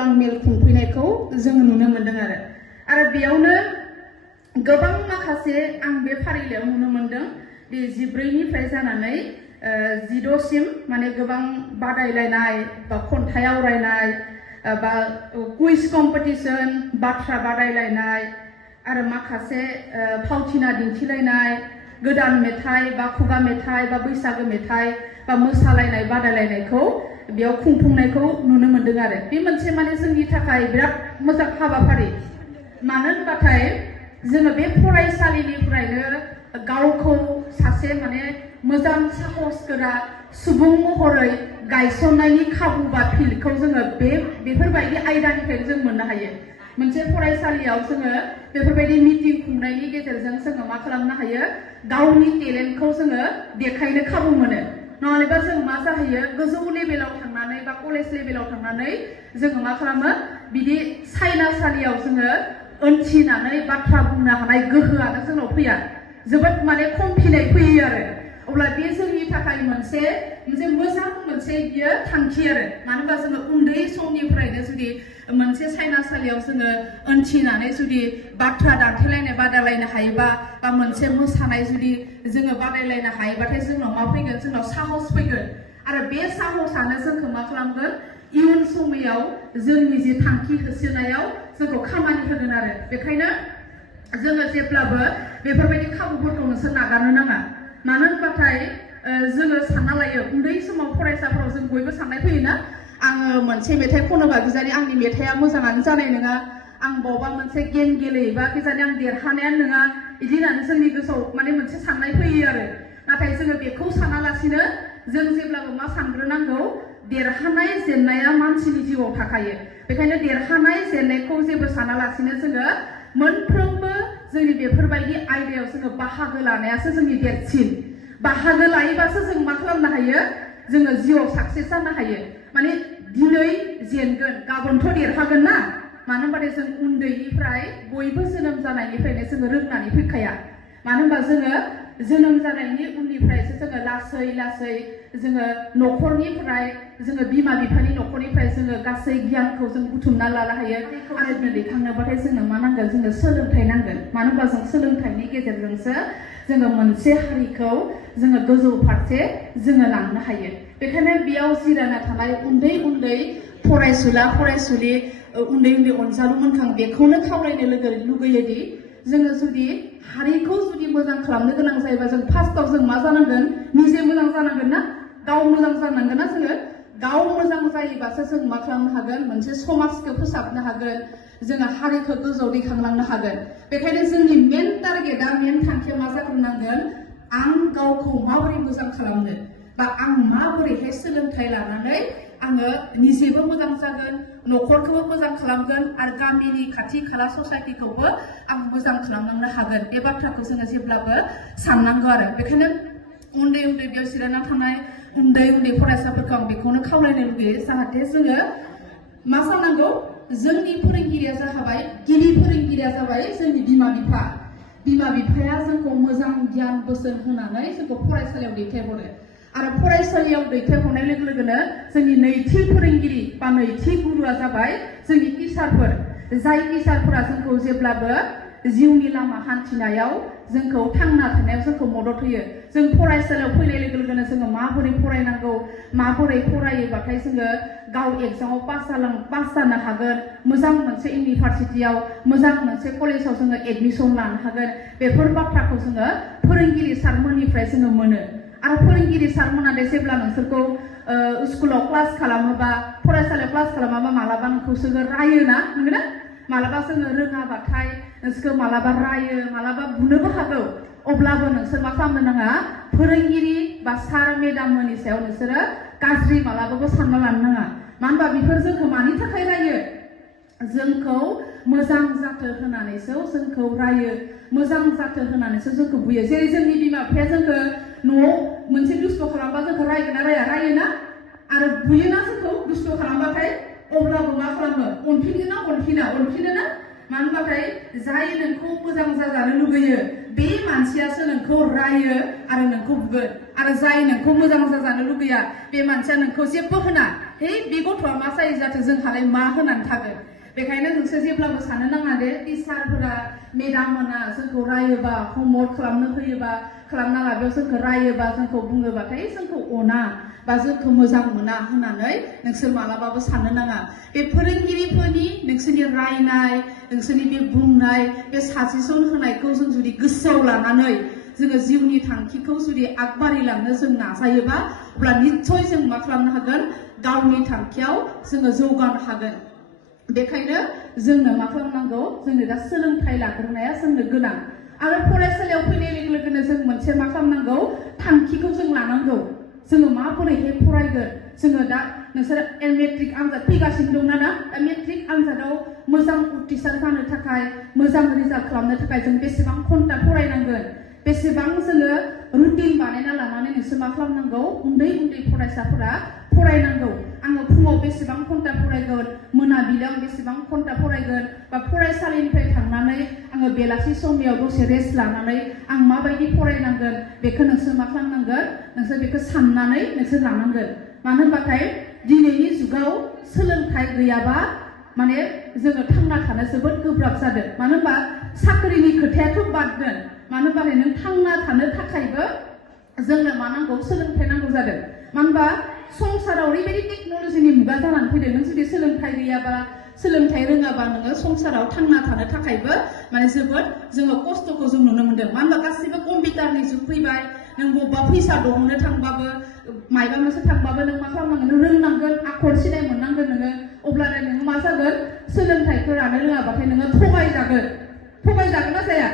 गेवलां मेल खुंफैनायखौ जों नुनो मोनदों आरो बेयावनो गोबां माखासे आं बे फारिलाइयाव नुनो मोनदों बे 14निफ्राय जानानै 16सिम माने गोबां बादायलायनाय बा खन्थाइ आवरायनाय बा कुइज कम्पिटिशन बाथ्रा बादायलायनाय आरो माखासे फावथिना दिन्थिलायनाय गोदान मेथाइ बा खुगा मेथाइ बा बैसागो मेथाइ बा मोसालायनाय बादायलायनायखौ बेयाव खुंफुंनायखौ नुनो मोनदों आरो बे मोनसे माने जोंनि थाखाय बिराद मोजां हाबाफारि मानो होनबाथाय जोङो बे फरायसालिनिफ्रायनो गावखौ सासे माने मोजां साहसगोरा सुबुं महरै गायसननायनि खाबु बा फिल्डखौ जोङो बेफोरबायदि आयदानिफ्राय जों मोननो हायो मोनसे फरायसालियाव जोङो बेफोरबायदि मिटिं खुंनायनि गेजेरजों जोङो मा खालामनो हायो गावनि टेलेन्टखौ जोङो देखायनो खाबु मोनो नङाब्ला जों मा जाहैयो गोजौ लेभेलाव थांनानै बा कलेज लेभेलाव थांनानै जोङो मा खालामो बिदि सायनासालियाव जोङो ओंथिनानै बाथ्रा बुंनो हानाय गोहोआनो जोंनाव फैया जोबोद माने खमफिनाय फैयो आरो अब्ला बे जोंनि थाखाय मोनसे मोजां मोनसे बियो थांखि आरो मानो होनबा जोङो उन्दै समनिफ्रायनो जुदि मोनसे सायनासालियाव जोङो ओंथिनानै जुदि बाथ्रा दान्थेलायनाय बादायलायनो हायोबा बा मोनसे मोसानाय जुदि जोङो बादायलायनो हायोबाथाय जोंनाव मा फैगोन जोंनाव साहस फैगोन आरो बे साहसानो जोंखौ मा खालामगोन इयुन समाव जोंनि जि थांखि होसोनायाव जोंखौ खामानि होगोन आरो बेखायनो जोङो जेब्लाबो बेफोरबायदि खाबुफोरखौ नोंसोर नागारनो नाङा मानो होनबाथाय जोङो सानना लायो उन्दै समाव फरायसाफोराव जों बयबो साननाय फैयोना आङो मोनसे मेथाइ खनोबा गिजानि आंनि मेथाइआ मोजाङानो जानाय नङा आं बबेबा मोनसे गेम गेलेयोबा गिजानि आं देरहानायानो नङा बिदि होननानै जोंनि गोसोआव माने मोनसे साननाय फैयो आरो नाथाय जोङो बेखौ सानालासिनो जों जेब्लाबो मा सानग्रोनांगौ देरहानाय जेननाया मानसिनि जिउआव थाखायो बेखायनो देरहानाय जेननायखौ जेबो सानालासिनो जोङो मोनफ्रोमबो जोंनि बेफोरबायदि आयदायाव जोङो बाहागो लानायासो जोंनि देरसिन बाहागो लायोबासो जों मा खालामनो हायो जोङो जिउआव साक्सेस जानो हायो माने दिनै जेनगोन गाबोनथ' देरहागोन ना मानो होनबाथाय जों उन्दैनिफ्राय बयबो जोनोम जानायनिफ्रायनो जोङो रोंनानै फैखाया मानो होनबा जोङो जोनोम जानायनि उननिफ्रायसो जोङो लासै लासै जोङो न'खरनिफ्राय जोङो बिमा बिफानि न'खरनिफ्राय जोङो गासै गियानखौ जों बुथुमना लानो हायो आरो दैखांनोबाथाय जोंनो मा नांगोन जोंनो सोलोंथाइ नांगोन मानो होनबा जों सोलोंथाइनि गेजेरजोंसो जोङो मोनसे हारिखौ जोङो गोजौ फारसे जोङो लांनो हायो बेखायनो बेयाव जिरायना थानाय उन्दै उन्दै फरायसुला फरायसुलि उन्दै उन्दै अनजालुमोनखां बेखौनो खावलायनो लुगैयोदि जोङो जुदि हारिखौ जुदि मोजां खालामनो गोनां जायोबा जों फार्स्टआव जों मा जानांगोन निजे मोजां जानांगोन ना गाव मोजां जानांगोन ना जोङो गाव मोजां जायोबासो जों मा खालामनो हागोन मोनसे समाजखौ फोसाबनो हागोन जोङो हारिखौ गोजौआव दैखांलांनो हागोन बेखायनो जोंनि मेन टारगेटआ मेन थांखिया मा जाग्रोनांगोन आं गावखौ माबोरै मोजां खालामनो बा आं माबोरैहाय सोलोंथाइ लानानै आङो निजेबो मोजां जागोन न'खरखौबो मोजां खालामगोन आरो गामिनि खाथि खाला ससाइटिखौबो आं मोजां खालामलांनो हागोन बे बाथ्राखौ जोङो जेब्लाबो साननांगौ आरो बेखायनो उन्दै उन्दै बेयाव जिरायना थानाय उन्दै उन्दै फरायसाफोरखौ आं बेखौनो खावलायनो लुगैयो जाहाथे जोङो मा जानांगौ जोंनि फोरोंगिरिया जाबाय गिबि फोरोंगिरिया जाबाय जोंनि बिमा बिफाया जोंखौ मोजां गियान बोसोन होनानै जोंखौ फरायसालियाव दैथायहरो आरो फरायसालियाव दैथायहरनाय लोगो लोगोनो जोंनि नैथि फोरोंगिरि बा नैथि गुरुआ जाबाय जोंनि टिचारफोर जाय टिचारफोरा जोंखौ जेब्लाबो जिउनि लामा हान्थिनायाव जोंखौ थांना थानायाव जोंखौ मदद होयो जों फरायसालियाव फैनाय लोगो लोगोनो जोङो माबोरै फरायनांगौ माबोरै फरायोबाथाय जोङो गाव एग्जामाव पास जानो हागोन मोजां मोनसे इउनिभारसिटियाव मोजां मोनसे कलेजाव जोङो एडमिसन लानो हागोन बेफोर बाथ्राखौ जोङो फोरोंगिरि सारमोननिफ्राय जोङो मोनो आरो फोरोंगिरि सारमोना जेब्ला नोंसोरखौ स्कुलाव क्लास खालामोबा फरायसालियाव क्लास खालामाबा मालाबा नोंखौसो रायोना नंगौना मालाबा जोङो रोङाबाथाय नोंसोरखौ मालाबा रायो मालाबा बुनोबो हागौ अब्लाबो नोंसोर मा खालामनो नाङा फोरोंगिरि बा सार मेडाममोननि सायाव नोंसोरो गाज्रि मालाबाबो सानना लानो नाङा मानो होनबा बेफोर जोंखौ मानि थाखाय रायो जोंखौ मोजां जाथो होनानैसो जोंखौ रायो मोजां जाथो होनानैसो जोंखौ बुयो जेरै जोंनि बिमा बिफाया जोंखौ न'आव मोनसे दुस्थ' खालामबा जोंखौ रायगोन ना रायोना आरो बुयोना जोंखौ दुस्थ' खालामबाथाय अब्लाबो मा खालामो अनफिनो ना मानो होनबाथाय जाय नोंखौ मोजां जाजानो लुगैयो बे मानसियासो नोंखौ रायो आरो नोंखौ बुगोन आरो जाय नोंखौ मोजां जाजानो लुगैया बे मानसिया नोंखौ जेबो होना हे बे गथ'आ मा जायो जाथों जोंहालाय मा होनानै थागोन बेखायनो नोंसोर जेब्लाबो साननो नाङा दे टिचारफोरा मेडाम मोना जोंखौ रायोबा होमवर्क खालामनो फैयोबा खालामना लाबोयाव जोंखौ रायोबा जोंखौ बुङोबाथाय जोंखौ अना बा जोंखौ मोजां मोना होननानै नोंसोर मालाबाबो साननो नाङा बे फोरोंगिरिफोरनि नोंसोरनि रायनाय नोंसोरनि बे बुंनाय बे साजेसन होनायखौ जों जुदि गोसोआव लानानै जोङो जिउनि थांखिखौ जुदि आगबारिलांनो जों नाजायोबा अब्ला निश्चय जों मा खालामनो हागोन गावनि थांखियाव जोङो जौगानो हागोन बेखायनो जोंनो मा खालामनांगौ जोंनो दा सोलोंथाइ लाग्रोनाया जोंनो गोनां आरो फरायसालियाव फैनाय लोगो लोगोनो जों मोनसे मा खालामनांगौ थांखिखौ जों लानांगौ जोङो माबोरैहाय फरायगोन जोङो दा नोंसोर मेट्रिक आनजाद फैगासिनो दंना दा मेट्रिक आनजादाव मोजां उथ्रिसार जानो थाखाय मोजां रिजाल्ट खालामनो थाखाय जों बेसेबां घन्टा फरायनांगोन बेसेबां जोङो रुटिन बानायना लानानै नोंसोर मा खालामनांगौ उन्दै उन्दै फरायसाफोरा फरायनांगौ आङो फुङाव बेसेबां घन्टा फरायगोन मोनाबिलियाव बेसेबां घन्टा फरायगोन बा फरायसालिनिफ्राय थांनानै आङो बेलासि समयाव दसे रेस्ट लानानै आं माबायदि फरायनांगोन बेखौ नोंसोर मा खालामनांगोन नोंसोर बेखौ साननानै नोंसोर लानांगोन मानो होनबाथाय दिनैनि जुगाव सोलोंथाइ गैयाबा माने जोङो थांना थानो जोबोद गोब्राब जादों मानो होनबा साख्रिनि खोथायाथ' बाद दोन मानो होनबा नों थांना थानो थाखायबो जोंनो मा नांगौ सोलोंथाइ नांगौ जादों मानो होनबा संसाराव ओरैबायदि टेक्न'लजिनि मुगा जानानै फैदों नों जुदि सोलोंथाइ गैयाबा सोलोंथाइ रोङाबा नोङो संसाराव थांना थानो थाखायबो माने जोबोद जोङो खस्थ'खौ जों नुनो मोनदों मानो होनबा गासिबो कम्पिउटारनि जुग फैबाय नों बबेबा फैसा दिहुननो थांबाबो मायबा मोनसे थांबाबो नों मा खालामनांगोन नों रोंनांगोन आखर सिनाय मोननांगोन नोङो अब्लानो नोङो मा जागोन सोलोंथाइखौ लानो रोङाबाथाय नोङो थगायजागोन ना जाया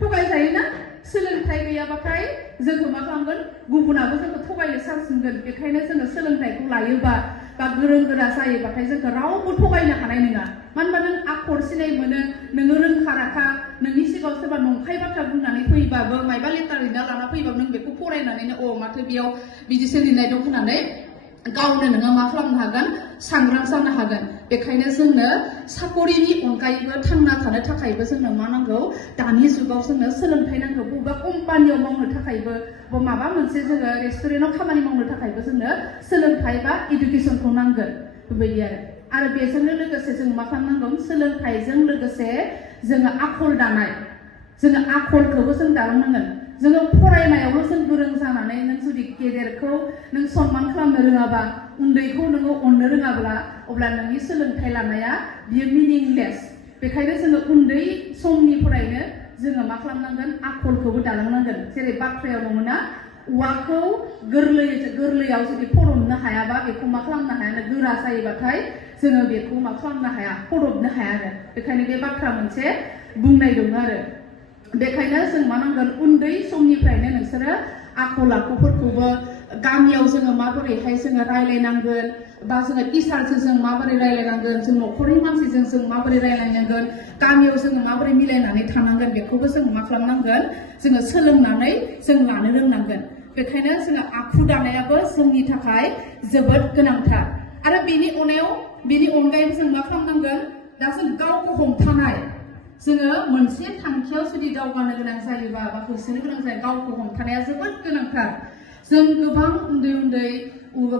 थगायजायोना सोलोंथाइ गैयाबाथाय जोंखौ मा खालामगोन गुबुनाबो जोंखौ थगायनो चान्स मोनगोन बेखायनो जोङो सोलोंथाइखौ लायोबा बा गोरों गोरा जायोबाथाय जोंखौ रावबो थगायनो हानाय नङा मानो होनबा नों आखर सिनाय मोनो नोङो रोंखा राखा नोंनि सिगाङाव सोरबा नंखाय बाथ्रा बुंनानै फैबाबो मायबा लेटार लिरना लाना फैबाबो नों बेखौ फरायनानैनो माथो बेयाव बिदिसो लिरनाय दं होननानै गावनो नोङो मा खालामनो हागोन सांग्रां जानो हागोन बेखायनो जोंनो साकरिनि अनगायैबो थांना थानो थाखायबो जोंनो मा नांगौ दानि जुगाव जोंनो सोलोंथाइ नांगौ बबेबा कम्पानियाव मावनो थाखायबो बा माबा मोनसे जोङो रेस्टुरेन्टाव खामानि मावनो थाखायबो जोंनो सोलोंथाइ बा इडुकेसनखौ नांगोन बेबायदि आरो बेजोंनो लोगोसे जों मा खालामनांगौ सोलोंथाइजों लोगोसे जोङो आखल दानाय जोङो आखलखौबो जों दालांनांगोन जोङो फरायनायावल' जों गोरों जानानै नों जुदि गेदेरखौ नों सनमान खालामनो रोङाबा उन्दैखौ नोङो अननो रोङाब्ला अब्ला नोंनि सोलोंथाइ लानाया बियो मिनिंलेस बेखायनो जोङो उन्दै समनिफ्रायनो जोङो मा खालामनांगोन आखलखौबो दालांनांगोन जेरै बाथ्रायाव दङना औवाखौ गोरलैयाव जुदि फदबनो हायाबा बेखौ मा खालामनो हाया गोरा जायोबाथाय जोङो बेखौ मा खालामनो हाया फदबनो हाया आरो बेखायनो बे बाथ्रा मोनसे बुंनाय दङ आरो बेखायनो जों मा नांगोन उन्दै समनिफ्रायनो नोंसोरो आखल आखुफोरखौबो गामियाव जोङो माबोरैहाय जोङो रायलायनांगोन बा जोङो टिचारजों जों माबोरै रायलायनांगोन जों न'खरनि मानसिजों जों माबोरै रायलायनांगोन गामियाव जोङो माबोरै मिलायनानै थानांगोन बेखौबो जों मा खालामनांगोन जोङो सोलोंनानै जों लानो रोंनांगोन बेखायनो जोङो आखु दानायाबो जोंनि थाखाय जोबोद गोनांथार आरो बेनि अनगायैबो जों मा खालामनांगोन दा जों गावखौ हमथानाय जोङो मोनसे थांखियाव जुदि दावगानो गोनां जायोबा बा होसोनो गोनां जायो गावखौ हमथानाया जोबोद गोनांथार जों गोबां उन्दै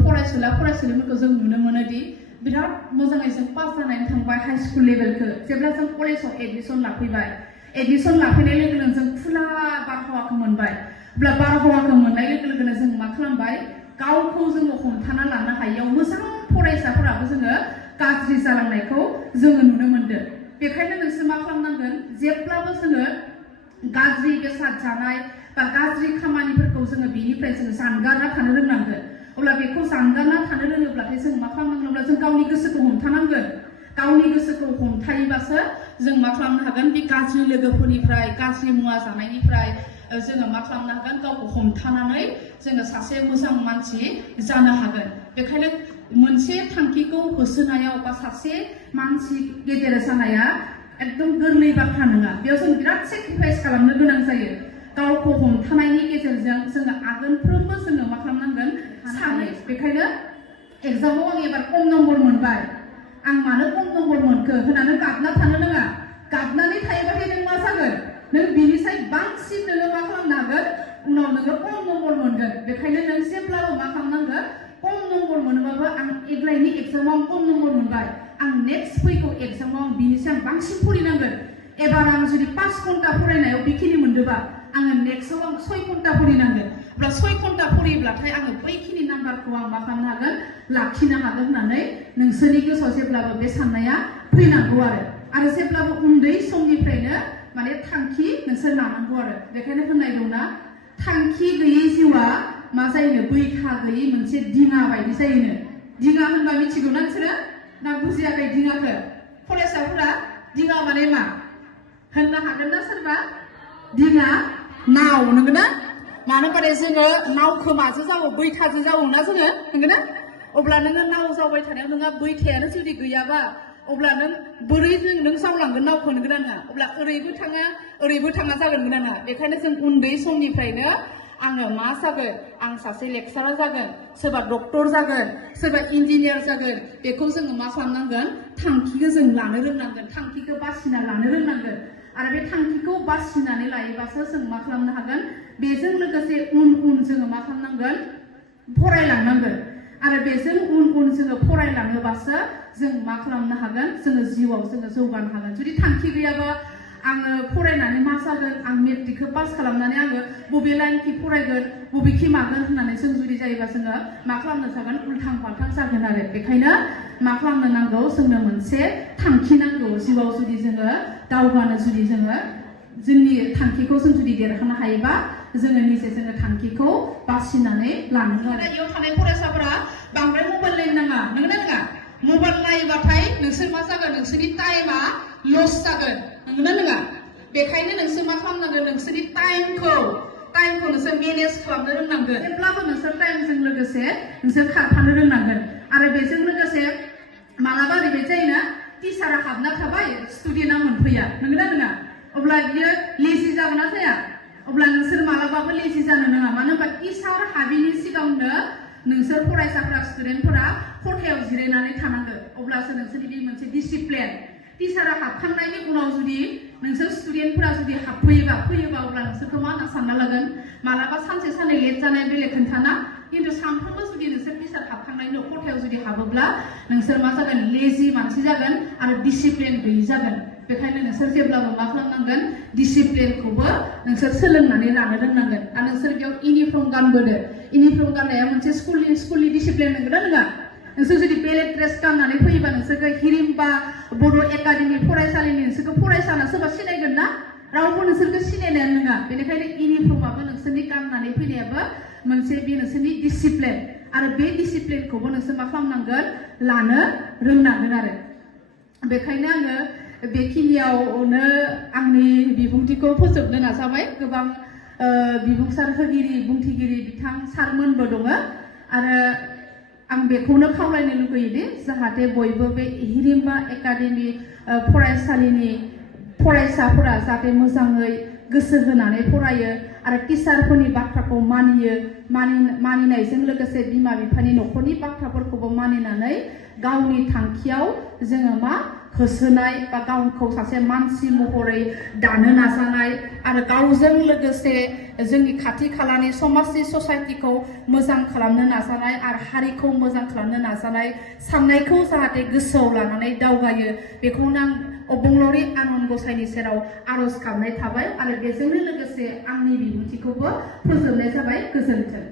फरायसुलिफोरखौ जों नुनो मोनोदि बिराद मोजाङै जों पास जानानै थांबाय हाई स्कुल लेभेलखौ जेब्ला जों कलेजाव एडमिसन लाफैबाय एडमिसन लाफैनाय लोगो लोगो जों खुला बारहावाखौ मोनबाय अब्ला बारहावाखौ मोननाय लोगो लोगोनो जों मा खालामबाय गावखौ जोङो हमथाना लानो हायियाव मोजां फरायसाफोराबो जोङो गाज्रि जालांनायखौ जोङो नुनो मोनदों बेखायनो नोंसोर मा खालामनांगोन जेब्लाबो जोङो गाज्रि बेसाद जानाय बा गाज्रि खामानिफोरखौ जोङो बेनिफ्राय जों जानगारना थानो रोंनांगोन अब्ला बेखौ जानगारना थानो रोङोब्लाथाय जों मा खालामनांगोन अब्ला जों गावनि गोसोखौ हमथानांगोन गावनि गोसोखौ हमथायोबासो जों मा खालामनो हागोन बे गाज्रि लोगोफोरनिफ्राय गाज्रि मुवा जानायनिफ्राय जोङो मा खालामनो हागोन गावखौ हमथानानै जोङो सासे मोजां मानसि जानो हागोन बेखायनो मोनसे थांखिखौ होसोनायाव बा सासे मानसि गेदेर जानाया एकदम गोरलै बाथ्रा नङा बेयाव जों बिराद सेक्रिफाइस खालामनो गोनां जायो गावखौ हमथानायनि गेजेरजों जोङो आगोलफ्रोमबो जोङो मा खालामनांगोन सानै बेखायनो एग्जामाव आं एबार खम नम्बर मोनबाय आं मानो खम नम्बर मोनखो होननानै गाबना थानो नाङा गाबनानै थायोबाथाय नों मा जागोन नों बिनिसाय बांसिन नोङो मा खालामनो हागोन उनाव नोङो खम नम्बर मोनगोन बेखायनो नों जेब्लाबो मा खालामनांगोन खम नम्बर मोनोबाबो आं एग्लायनि एग्जामाव खम नम्बर मोनबाय आं नेक्स्ट फैगौ एग्जामाव आं बिनिसाय आं बांसिन फरायनांगोन एबार आं जुदि 5 घन्टा फरायनायाव बेखिनि मोनदोंबा आङो नेक्स्टआव आं 6 घन्टा फरायनांगोन अब्ला 6 घन्टा फरायोब्लाथाय आङो बैखिनि नाम्बारखौ आं मा खालामनो हागोन लाखिनो हागोन होननानै नोंसोरनि गोसोआव जेब्लाबो बे साननाया फैनांगौ आरो जेब्लाबो उन्दै समनिफ्रायनो माने थांखि नोंसोर लानांगौ आरो बेखायनो होननाय दंना थांखि गैयै जिउआ मा जायोनो बैथा गैयै मोनसे दिङा बायदि जायोनो दिङा होनबा मिथिगौ ना नोंसोरो ना बुजियाखै दिङाखौ फरायसाफोरा दिङा माने मा होननो हागोन ना सोरबा दिङा नाव नंगौना मानो होनबा जोङो नावखौ माजों जावो बैथाजों जावो ना जोङो नंगौना अब्ला नोङो नाव जावबाय थानायाव नोंहा बैथायानो जुदि गैयाबा अब्ला नों बोरै नों जावलांगोन नावखौ नंगौना नङा अब्ला ओरैबो थाङा जागोन नंगौना नङा बेखायनो जों उन्दै समनिफ्रायनो आङो मा जागोन आं सासे लेक्सारार जागोन सोरबा डक्टर जागोन सोरबा इन्जिनियार जागोन बेखौ जोङो मा खालामनांगोन थांखिखौ जों लानो रोंनांगोन थांखिखौ बासिना लानो रोंनांगोन आरो बे थांखिखौ बासिनानै लायोबासो जों मा खालामनो हागोन बेजों लोगोसे उन जोङो मा खालामनांगोन फरायलांनांगोन आरो बेजों उन जोङो फरायलाङोबासो जों मा खालामनो हागोन जोङो जिउआव जोङो जौगानो हागोन जुदि थांखि गैयाबा आङो फरायनानै मा जागोन आं मेट्रिकखौ पास खालामनानै आङो बबे लाइनखि फरायगोन बबेखि मागोन होननानै जों जुदि जायोबा जोङो मा खालामनो जागोन उल्थां फाल्थां जागोन आरो बेखायनो मा खालामनो नांगौ जोंनो मोनसे थांखि नांगौ जिउआव जुदि जोङो दावगानो जुदि जोङो जोंनि थांखिखौ जों जुदि देरहानो हायोबा जोङो निजे जोङो थांखिखौ बासिनानै लानांगौ आरो इयाव थानाय फरायसाफोरा बांद्राय मबाइल नायनो नाङा नंगौना नङा मबाइल नायोबाथाय नोंसोर मा जागोन नोंसोरनि टाइमा लस जागोन नंगौना नङा बेखायनो नोंसोर मा खालामनांगोन नोंसोरनि टाइमखौ नोंसोर मेनेज खालामनो रोंनांगोन जेब्लाबो नोंसोर टाइमजों लोगोसे नोंसोर खारफानो रोंनांगोन आरो बेजों लोगोसे मालाबा ओरैबायदि जायोना टिचारा हाबना थाबाय स्टुडेन्टआ मोनफैया नंगौना नङा अब्ला बियो लेजि जागोन ना जाया अब्ला नोंसोर मालाबाबो लेजि जानो नाङा मानो होनबा टिचार हाबिनि सिगांनो नोंसोर फरायसाफोरा स्टुडेन्टफोरा खथायाव जिरायनानै थानांगोन अब्लासो नोंसोरनि बे मोनसे डिसिप्लिन टिचारा हाबखांनायनि उनाव जुदि नोंसोर स्टुडेन्टफोरा जुदि फैयोबा अब्ला नोंसोरखौ मा होनना सानना लागोन मालाबा सानसे साननै लेट जानाय बेलेग खोन्थाना खिन्थु सानफ्रोमबो जुदि नोंसोर टिचार हाबखांनायनि उनाव खथायाव जुदि हाबोब्ला नोंसोर मा जागोन लेजि मानसि जागोन आरो डिसिप्लिन गैयि जागोन बेखायनो नोंसोर जेब्लाबो मा खालामनांगोन डिसिप्लिनखौबो नोंसोर सोलोंनानै लानो रोंनांगोन आरो नोंसोर बेयाव इउनिफर्म गानबोदो इउनिफर्म गाननाया मोनसे स्कुलनि डिसिप्लिन नंगौना नङा नोंसोर जुदि बेलेग ड्रेस गाननानै फैयोबा नोंसोरखौ हिरिम्बा बड' एकाडेमि फरायसालिनि नोंसोरखौ फरायसाना सोरबा सिनायगोन ना रावबो नोंसोरखौ सिनायनायानो नङा बेनिखायनो इउनिफर्माबो नोंसोरनि गाननानै फैनायाबो मोनसे बे नोंसोरनि डिसिप्लिन आरो बे डिसिप्लिनखौबो नोंसोर मा खालामनांगोन लानो रोंनांगोन आरो बेखायनो आङो बेखिनियावनो आंनि बिबुंथिखौ फोजोबनो नाजाबाय गोबां बिबुंसार होगिरि बुंथिगिरि बिथां सारमोनबो दङ आरो आं बेखौनो खावलायनो लुगैयोदि जाहाथे बयबो बे हिरिम्बा एकाडेमि फरायसालिनि फरायसाफोरा जाहाथे मोजाङै गोसो होनानै फरायो आरो टिचारफोरनि बाथ्राखौ मानिनायजों लोगोसे बिमा बिफानि न'खरनि बाथ्राफोरखौबो मानिनानै गावनि थांखियाव जोङो मा होसोनाय बा गावखौ सासे मानसि महरै दानो नाजानाय आरो गावजों लोगोसे जोंनि खाथि खालानि समाजनि ससाइटिखौ मोजां खालामनो नाजानाय आरो हारिखौ मोजां खालामनो नाजानाय साननायखौ जाहाथे गोसोआव लानानै दावगायो बेखौनो आं अबंलावरि आनान गसाइनि सेराव आरज गाबनाय थाबाय आरो बेजोंनो लोगोसे आंनि बिबुंथिखौबो फोजोबनाय जाबाय गोजोन्थों।